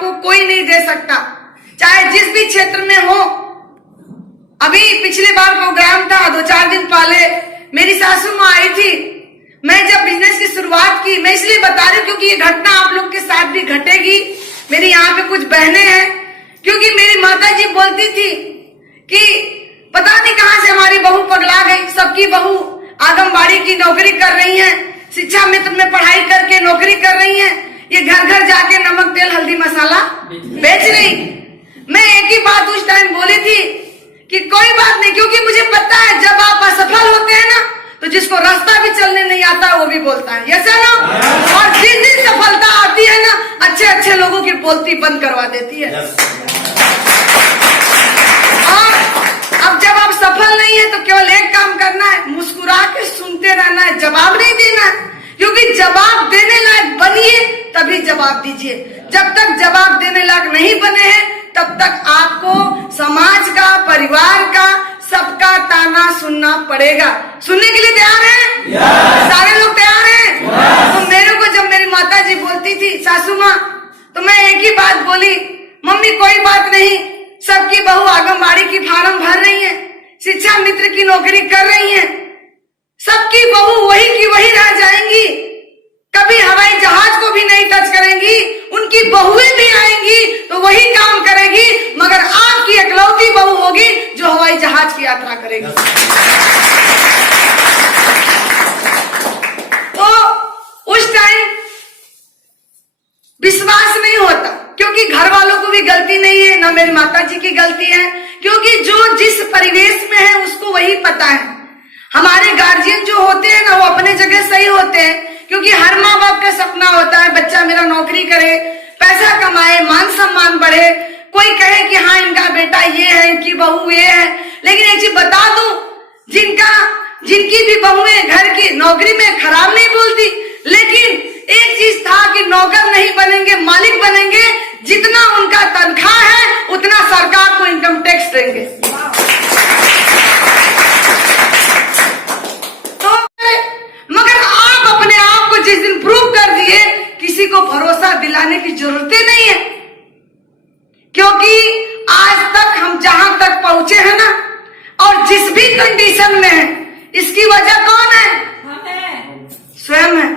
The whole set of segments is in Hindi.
आपको कोई नहीं दे सकता, चाहे जिस भी क्षेत्र में हो। अभी पिछले बार प्रोग्राम था 2-4 दिन पहले, मेरी सासू माँ आई थी। मैं जब बिजनेस की शुरुआत की, मैं इसलिए बता रही हूँ क्योंकि ये घटना आप लोग के साथ भी घटेगी। मेरी यहाँ पे कुछ बहनें हैं, क्योंकि मेरी माता जी बोलती थी कि पता नहीं कहाँ से हमारी बहू पगला गई। सबकी बहू आंगनबाड़ी की नौकरी कर रही है, शिक्षा मित्र में पढ़ाई करके नौकरी कर रही है, ये घर घर जाके नमक तेल हल्दी मसाला बेच रही। मैं एक ही बात उस टाइम बोली थी कि कोई बात नहीं, क्योंकि मुझे पता है जब आप असफल होते हैं ना तो जिसको रास्ता भी चलने नहीं आता वो भी बोलता है, यस ना। और जिस दिन सफलता आती है ना, अच्छे अच्छे लोगों की बोलती बंद करवा देती है। और अब जब आप सफल नहीं है तो केवल एक काम करना है, मुस्कुरा के सुनते रहना है, जवाब नहीं देना है। क्योंकि जवाब देने लायक बनिए तभी जवाब दीजिए। जब तक जवाब देने लायक नहीं बने हैं तब तक आपको समाज का, परिवार का, सबका ताना सुनना पड़ेगा। सुनने के लिए तैयार हैं? सारे लोग तैयार हैं? तो मेरे को जब मेरी माता जी बोलती थी सासू माँ, तो मैं एक ही बात बोली, मम्मी कोई बात नहीं, सबकी बहू आंगनबाड़ी की फार्म भर रही है, शिक्षा मित्र की नौकरी कर रही है, सबकी बहू वही की वही रह जाएंगी, कभी हवाई जहाज को भी नहीं टच करेंगी, उनकी बहुएं भी आएंगी तो वही काम करेगी, मगर आपकी इकलौती बहू होगी जो हवाई जहाज की यात्रा करेगी। तो उस टाइम विश्वास नहीं होता, क्योंकि घर वालों को भी गलती नहीं है, ना मेरी माता जी की गलती है, क्योंकि जो जिस परिवेश में है उसको वही पता है। हमारे गार्जियन जो होते हैं ना वो अपने जगह सही होते हैं, क्योंकि हर माँ बाप का सपना होता है बच्चा मेरा नौकरी करे, पैसा कमाए, मान सम्मान बढ़े, कोई कहे कि हाँ इनका बेटा ये है, इनकी बहू ये है। लेकिन एक चीज बता दूं, जिनकी भी बहुएं घर की नौकरी में खराब नहीं बोलती, लेकिन एक चीज था कि नौकर नहीं बनेंगे, मालिक बनेंगे, जितना उनका तनख्वाह है उतना सरकार को इनकम टैक्स देंगे। तो मगर आप अपने आप को जिस दिन प्रूव कर दिए, किसी को भरोसा दिलाने की जरूरत नहीं है, क्योंकि आज तक हम जहां तक पहुंचे हैं ना, और जिस भी कंडीशन में है, इसकी वजह कौन है? स्वयं है।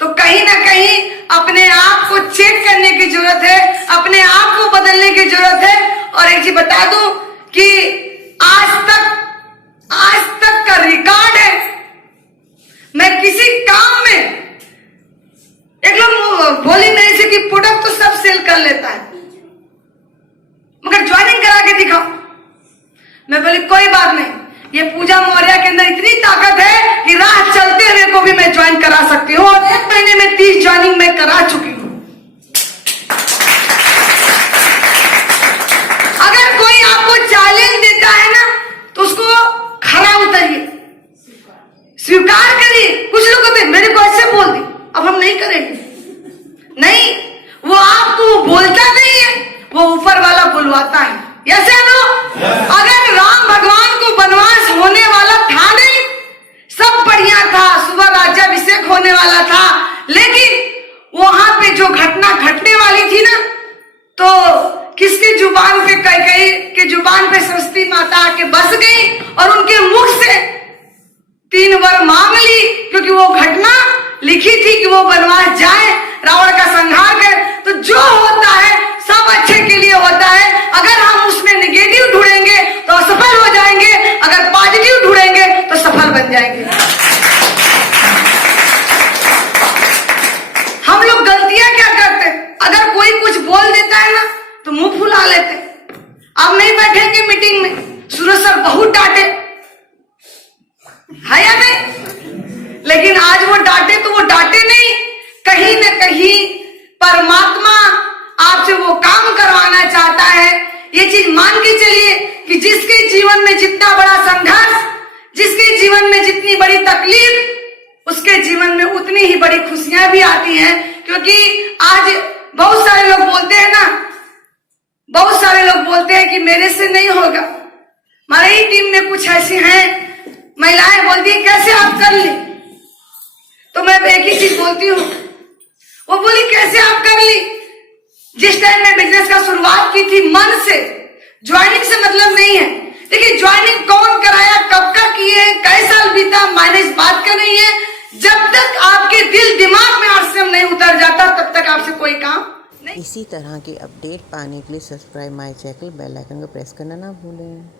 तो कहीं ना कहीं अपने आप को चेक करने की जरूरत है, अपने आप को बदलने की जरूरत है। और एक चीज बता दूं कि आज तक का रिकॉर्ड है, मैं किसी काम में, एक लोग बोली नहीं से कि प्रोडक्ट तो सब सेल कर लेता है, मगर ज्वाइनिंग करा के दिखाओ। मैं बोली कोई बात नहीं, ये पूजा मौर्य के अंदर इतनी ताकत है कि राह चलते हुए को भी मैं ज्वाइन करा सकती हूँ, और 1 महीने में 30 ज्वाइनिंग मैं करा चुकी हूँ। अगर कोई आपको चैलेंज देता है ना तो उसको खरा उतरिए, स्वीकार करिए। कुछ लोग कहते हैं मेरे को ऐसे बोल दी, अब हम नहीं करेंगे। नहीं, वो आपको बोलता नहीं है, वो ऊपर वाला बुलवाता है, ऐसे नो। अगर राम भगवान को वनवास होने वाला था नहीं, सब बढ़िया था, सुबह राज्याभिषेक होने वाला था, लेकिन वहां पे जो घटना घटने वाली थी ना, तो किसके जुबान पे, कैकेयी के जुबान पे सरस्वती माता आके बस गई और उनके मुख से 3 वर मांग ली, क्योंकि वो घटना लिखी थी कि वो वनवास जाए, रावण का संहार करे। तो जो होता है सब अच्छे के लिए होता है। अगर हम उसमें नेगेटिव ढूंढेंगे तो असफल हो जाएंगे, अगर पॉजिटिव ढूंढेंगे तो सफल बन जाएंगे। हम लोग गलतियां क्या करते हैं, अगर कोई कुछ बोल देता है ना तो मुंह फुला लेते। अब नहीं बैठेंगे मीटिंग में, सूरज सर बहुत डांटे है या नहीं, लेकिन आज वो डांटे तो वो डांटे नहीं, कहीं न कहीं परमात्मा आपसे वो काम करवाना चाहता है। ये चीज मान के चलिए कि जिसके जीवन में जितना बड़ा संघर्ष, जिसके जीवन में जितनी बड़ी तकलीफ, उसके जीवन में उतनी ही बड़ी खुशियां भी आती हैं। क्योंकि आज बहुत सारे लोग बोलते हैं ना, बहुत सारे लोग बोलते हैं कि मेरे से नहीं होगा। हमारी ही टीम में कुछ ऐसी हैं महिलाएं, बोलती है कैसे आप कर ली, तो मैं एक ही चीज बोलती हूँ, वो बोली कैसे आप कर ली, जिस टाइम में बिजनेस का शुरुआत की थी मन से, ज्वाइनिंग से मतलब नहीं है। देखिए ज्वाइनिंग कौन कराया, कब का किए, कई साल बीता, मायने इस बात का नहीं है। जब तक आपके दिल दिमाग में आरसीएम नहीं उतर जाता तब तक आपसे कोई काम नहीं। इसी तरह के अपडेट पाने के लिए subscribe my channel, bell icon को प्रेस करना ना भूलें।